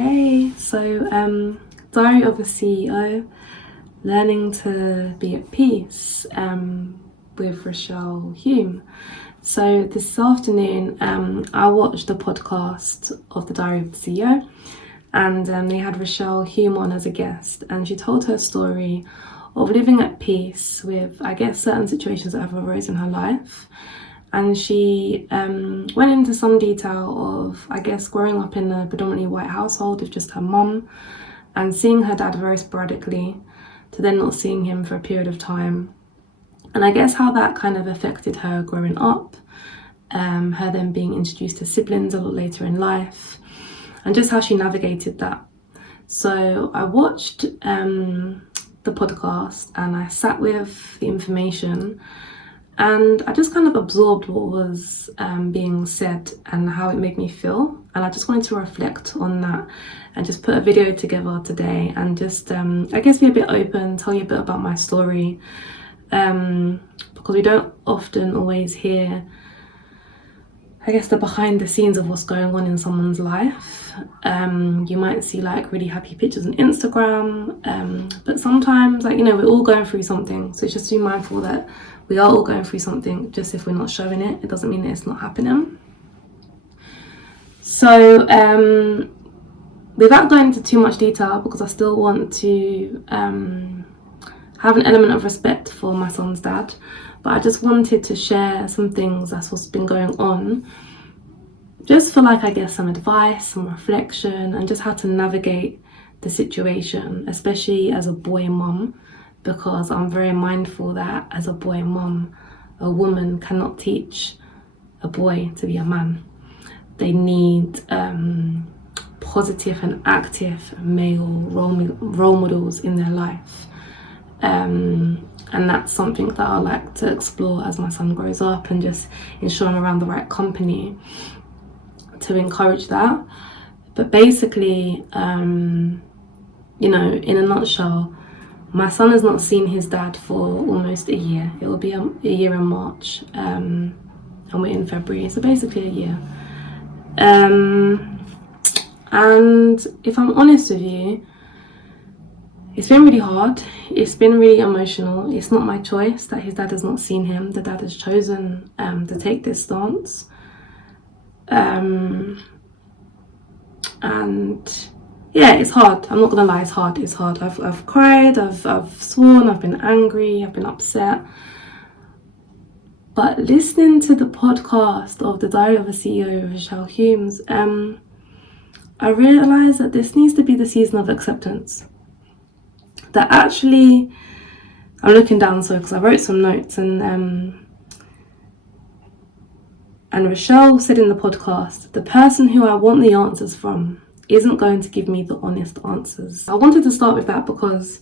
Hey, Diary of a CEO, learning to be at peace with Rochelle Hume. So this afternoon, I watched the podcast of the Diary of the CEO, and they had Rochelle Hume on as a guest, and she told her story of living at peace with, I guess, certain situations that have arisen in her life. And she went into some detail of, I guess, growing up in a predominantly white household with just her mum and seeing her dad very sporadically to then not seeing him for a period of time. And I guess how that kind of affected her growing up, her then being introduced to siblings a lot later in life, and just how she navigated that. So I watched the podcast and I sat with the information, and I just kind of absorbed what was being said and how it made me feel. And I just wanted to reflect on that and just put a video together today and just, I guess, be a bit open, tell you a bit about my story. Because we don't often always hear, I guess, the behind the scenes of what's going on in someone's life. You might see like really happy pictures on Instagram, but sometimes, like, we're all going through something. So it's just to be mindful that we are all going through something. Just if we're not showing it, it doesn't mean that it's not happening. So without going into too much detail, because I still want to have an element of respect for my son's dad, but I just wanted to share some things that's what's been going on, just for, like, I guess, some advice, some reflection, and just how to navigate the situation, especially as a boy mum, because I'm very mindful that as a boy mum, a woman cannot teach a boy to be a man. They need positive and active male role models in their life. And that's something that I like to explore as my son grows up, and just ensure I'm around the right company to encourage that. But basically, in a nutshell, my son has not seen his dad for almost a year. It will be a year in March, and we're in February, so basically a year. And if I'm honest with you, it's been really hard. It's been really emotional. It's not my choice that his dad has not seen him. The dad has chosen to take this stance. And yeah, it's hard. I'm not gonna lie, it's hard. It's hard. I've cried, I've sworn, I've been angry, I've been upset. But listening to the podcast of the Diary of a CEO with Rochelle Hume, I realised that this needs to be the season of acceptance. That actually, I'm looking down because I wrote some notes, and Rochelle said in the podcast, the person who I want the answers from isn't going to give me the honest answers. I wanted to start with that because,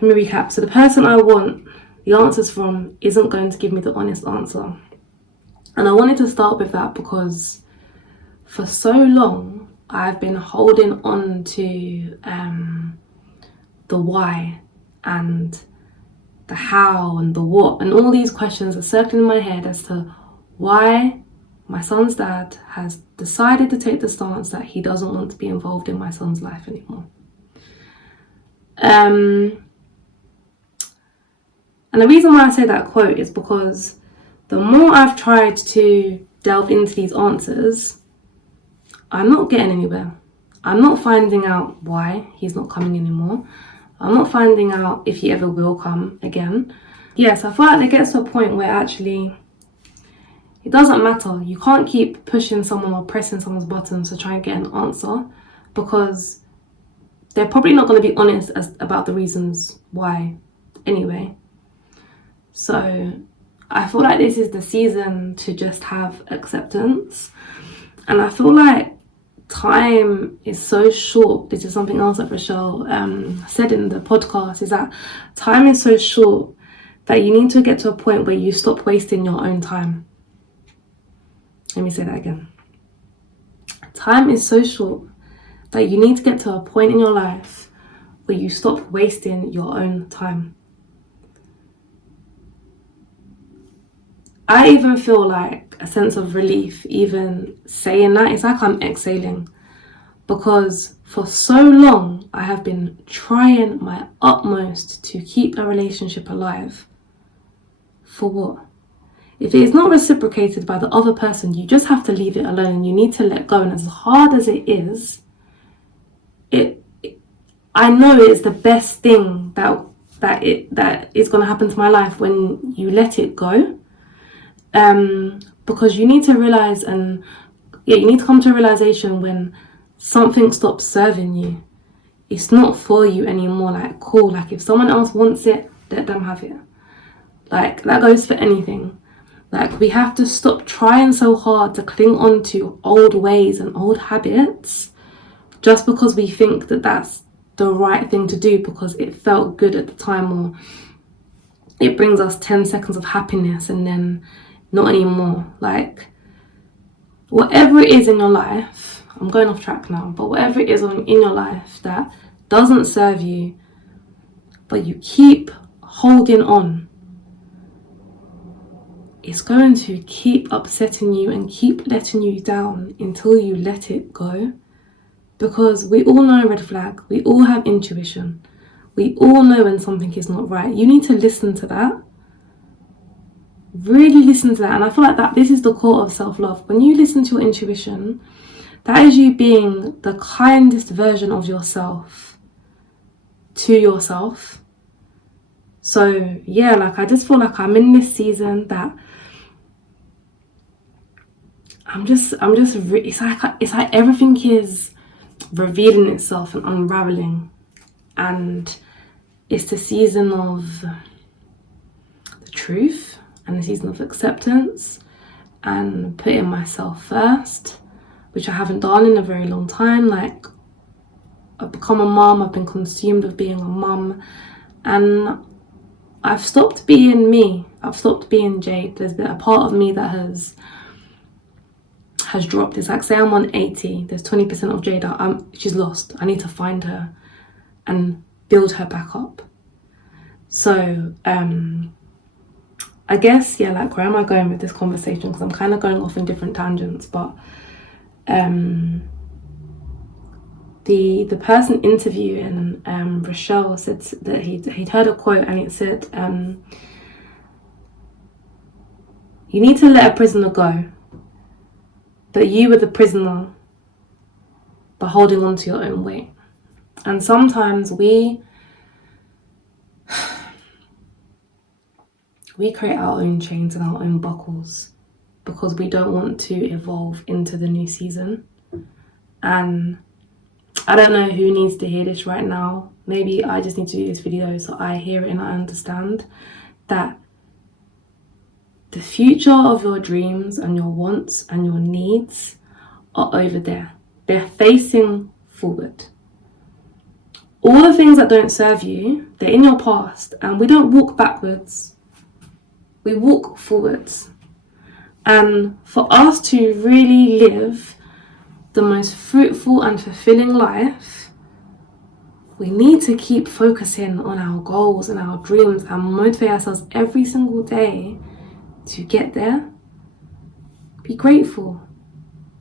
let me recap. So the person I want the answers from isn't going to give me the honest answer. And I wanted to start with that because for so long, I've been holding on to the why and the how and the what, and all these questions are circling in my head as to why my son's dad has decided to take the stance that he doesn't want to be involved in my son's life anymore. And the reason why I say that quote is because the more I've tried to delve into these answers, I'm not getting anywhere. I'm not finding out why he's not coming anymore. I'm not finding out if he ever will come again. Yes, I feel like it gets to a point where actually it doesn't matter. You can't keep pushing someone or pressing someone's buttons to try and get an answer, because they're probably not going to be honest about the reasons why anyway. So I feel like this is the season to just have acceptance. And I feel like time is so short. This is something else that Rochelle said in the podcast, is that time is so short that you need to get to a point where you stop wasting your own time. Let me say that again. Time is so short that you need to get to a point in your life where you stop wasting your own time. I even feel like a sense of relief even saying that. It's like I'm exhaling, because for so long I have been trying my utmost to keep a relationship alive. For what? If it is not reciprocated by the other person, you just have to leave it alone. You need to let go. And as hard as it is, I know it's the best thing that is going to happen to my life when you let it go. Because you need to realize, and you need to come to a realization when something stops serving you. It's not for you anymore. Like, cool. Like, if someone else wants it, let them have it. Like, that goes for anything. Like, we have to stop trying so hard to cling on to old ways and old habits just because we think that that's the right thing to do because it felt good at the time, or it brings us 10 seconds of happiness and then not anymore. Like, whatever it is in your life, I'm going off track now, but whatever it is in your life that doesn't serve you, but you keep holding on, it's going to keep upsetting you and keep letting you down until you let it go. Because we all know a red flag. We all have intuition. We all know when something is not right. You need to listen to that. Really listen to that. And I feel like that this is the core of self-love. When you listen to your intuition, that is you being the kindest version of yourself to yourself. So yeah, like, I just feel like I'm in this season that it's like everything is revealing itself and unraveling, and it's the season of the truth and the season of acceptance and putting myself first, which I haven't done in a very long time. Like, I've become a mum, I've been consumed with being a mum, and I've stopped being me. I've stopped being Jade. There's been a part of me that has dropped. It's like, say I'm on 80, there's 20% of Jade she's lost. I need to find her and build her back up. So I guess, yeah, like, where am I going with this conversation? Because I'm kind of going off in different tangents, but the person interviewing Rochelle said that he'd heard a quote, and it said, you need to let a prisoner go, but you were the prisoner by holding on to your own weight. And sometimes we create our own chains and our own buckles because we don't want to evolve into the new season. And I don't know who needs to hear this right now. Maybe I just need to do this video so I hear it and I understand that the future of your dreams and your wants and your needs are over there. They're facing forward. All the things that don't serve you, they're in your past, and we don't walk backwards. We walk forwards. And for us to really live the most fruitful and fulfilling life, we need to keep focusing on our goals and our dreams and motivate ourselves every single day to get there. Be grateful.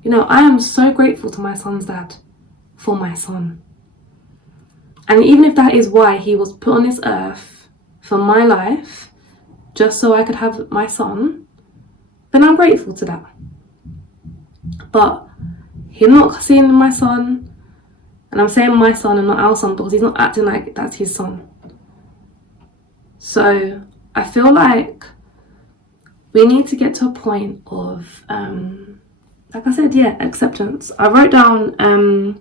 You know, I am so grateful to my son's dad for my son. And even if that is why he was put on this earth for my life, just so I could have my son, then I'm grateful to that. But he's not seeing my son, and I'm saying my son and not our son because he's not acting like that's his son. So I feel like we need to get to a point of, like I said, yeah, acceptance. I wrote down,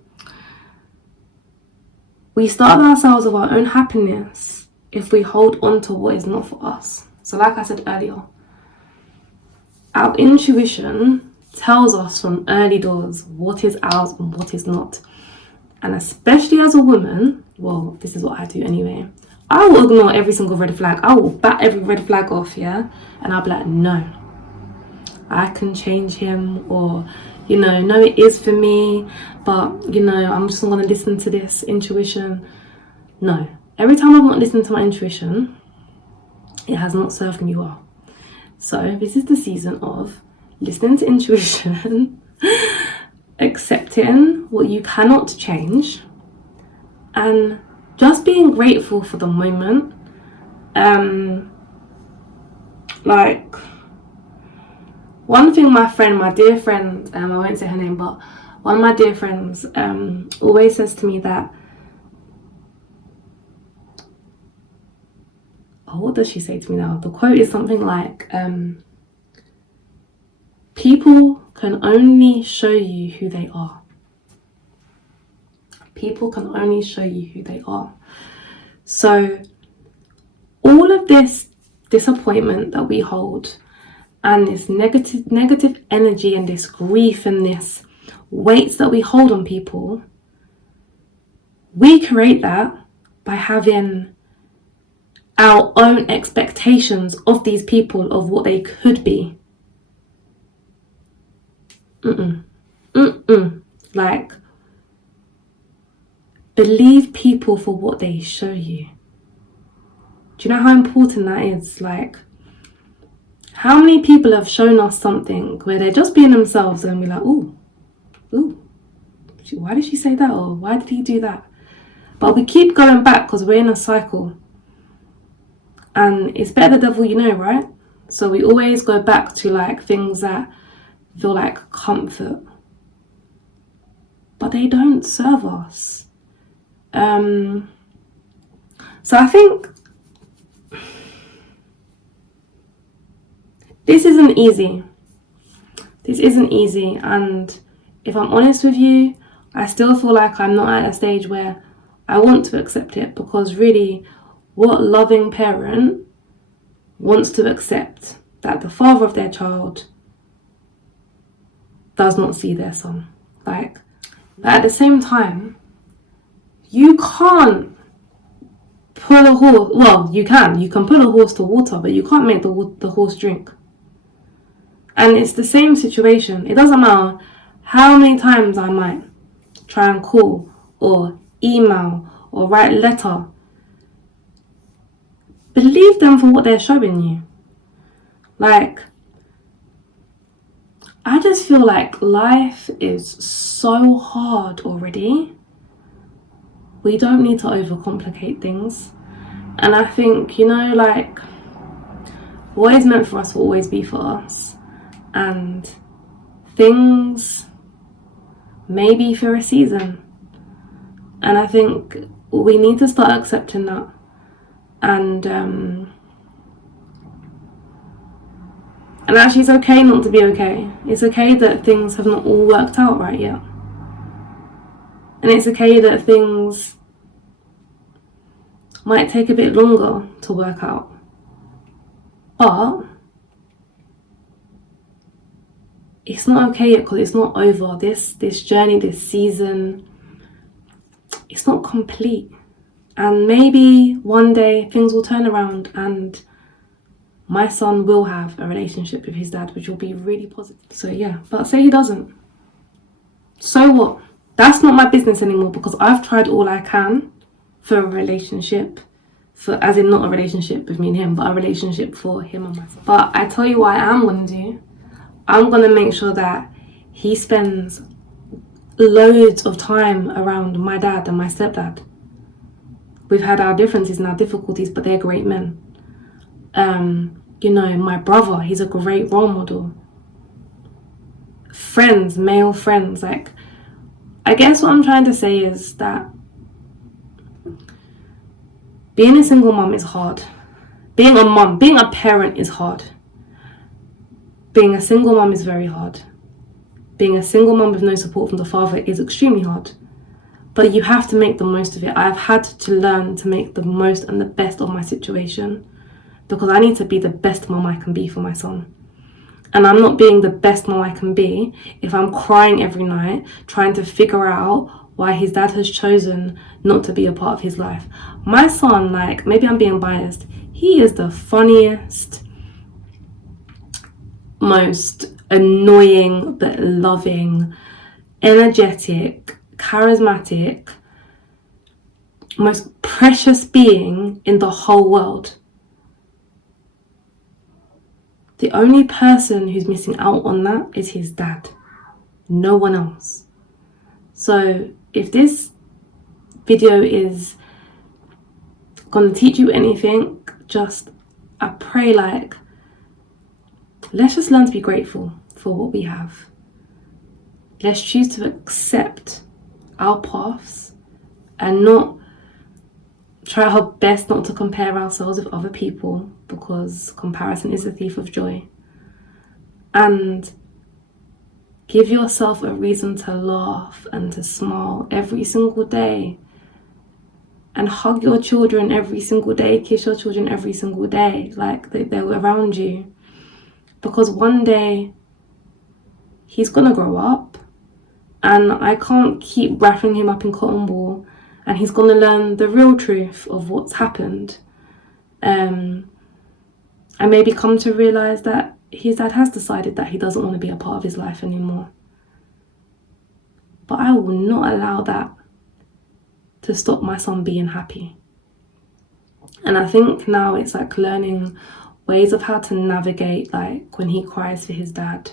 we starve ourselves of our own happiness if we hold on to what is not for us. So like I said earlier, our intuition tells us from early doors what is ours and what is not. And especially as a woman, well, this is what I do anyway, I will ignore every single red flag. I will bat every red flag off, yeah? And I'll be like, no, I can change him, or, you know, no, it is for me, but, you know, I'm just not going to listen to this intuition. No. Every time I've not listened to my intuition, it has not served me well. So this is the season of listening to intuition, accepting what you cannot change, and just being grateful for the moment. Like, one thing my dear friend, I won't say her name, but one of my dear friends always says to me that, what does she say to me now? The quote is something like, people can only show you who they are. People can only show you who they are. So all of this disappointment that we hold, and this negative energy and this grief and this weights that we hold on people, we create that by having our own expectations of these people, of what they could be. Like, believe people for what they show you. Do you know how important that is? Like, how many people have shown us something where they're just being themselves and we're like, ooh, why did she say that? Or why did he do that? But we keep going back because we're in a cycle. And it's better the devil you know, right? So we always go back to like things that feel like comfort. But they don't serve us. So I think this isn't easy. And if I'm honest with you, I still feel like I'm not at a stage where I want to accept it, because really, what loving parent wants to accept that the father of their child does not see their son? Like, but at the same time, you can't put a horse, well, you can put a horse to water, but you can't make the horse drink. And it's the same situation. It doesn't matter how many times I might try and call or email or write letter. Believe them for what they're showing you. Like, I just feel like life is so hard already. We don't need to overcomplicate things. And I think, like, what is meant for us will always be for us. And things may be for a season. And I think we need to start accepting that. And actually, it's okay not to be okay. It's okay that things have not all worked out right yet. And it's okay that things might take a bit longer to work out. But it's not okay yet, because it's not over. This journey, this season, it's not complete. And maybe one day things will turn around and my son will have a relationship with his dad, which will be really positive. So yeah, but say he doesn't. So what? That's not my business anymore, because I've tried all I can for a relationship. As in, not a relationship with me and him, but a relationship for him and myself. But I tell you what I am going to do. I'm going to make sure that he spends loads of time around my dad and my stepdad. We've had our differences and our difficulties, but they're great men. My brother, he's a great role model. Friends, male friends, like, I guess what I'm trying to say is that being a single mom is hard. Being a parent is hard. Being a single mom is very hard. Being a single mom with no support from the father is extremely hard. But you have to make the most of it. I've had to learn to make the most and the best of my situation, because I need to be the best mom I can be for my son. And I'm not being the best mom I can be if I'm crying every night trying to figure out why his dad has chosen not to be a part of his life. My son, like, maybe I'm being biased, he is the funniest, most annoying but loving, energetic, charismatic, most precious being in the whole world. The only person who's missing out on that is his dad. No one else. So if this video is gonna teach you anything, I pray, like, let's just learn to be grateful for what we have. Let's choose to accept our paths and not try our best not to compare ourselves with other people, because comparison is the thief of joy. And give yourself a reason to laugh and to smile every single day. And hug your children every single day, kiss your children every single day, like they're around you. Because one day he's gonna grow up, and I can't keep wrapping him up in cotton wool, and he's gonna learn the real truth of what's happened. And maybe come to realize that his dad has decided that he doesn't want to be a part of his life anymore. But I will not allow that to stop my son being happy. And I think now it's like learning ways of how to navigate, like when he cries for his dad,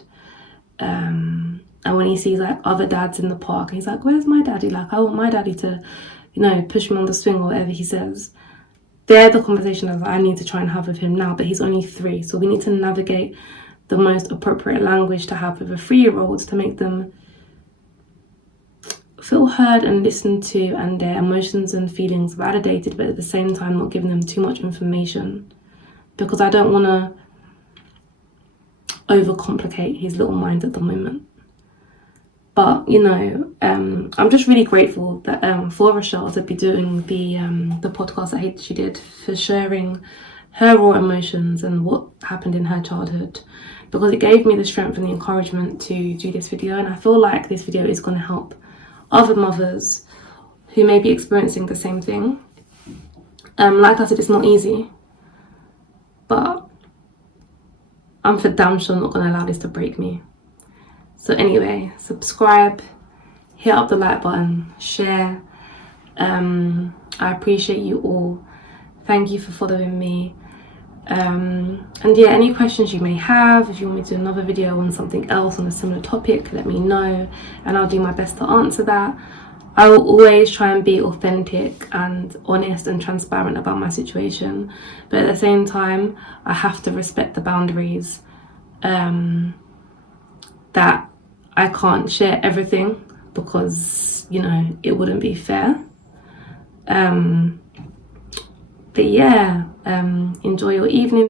and when he sees like other dads in the park and he's like, where's my daddy? Like, I want my daddy to, push me on the swing or whatever he says. They're the conversations that I need to try and have with him now, but he's only 3, so we need to navigate the most appropriate language to have with a 3-year-old to make them feel heard and listened to, and their emotions and feelings validated, but at the same time not giving them too much information, because I don't want to overcomplicate his little mind at the moment. But I'm just really grateful that for Rochelle to be doing the podcast that she did, for sharing her raw emotions and what happened in her childhood, because it gave me the strength and the encouragement to do this video. And I feel like this video is going to help other mothers who may be experiencing the same thing. Like I said, it's not easy, but I'm for damn sure not going to allow this to break me. So anyway, subscribe, hit up the like button, share. I appreciate you all. Thank you for following me. And yeah, any questions you may have, if you want me to do another video on something else on a similar topic, let me know and I'll do my best to answer that. I will always try and be authentic and honest and transparent about my situation, but at the same time I have to respect the boundaries, that I can't share everything, because it wouldn't be fair. But yeah, enjoy your evening.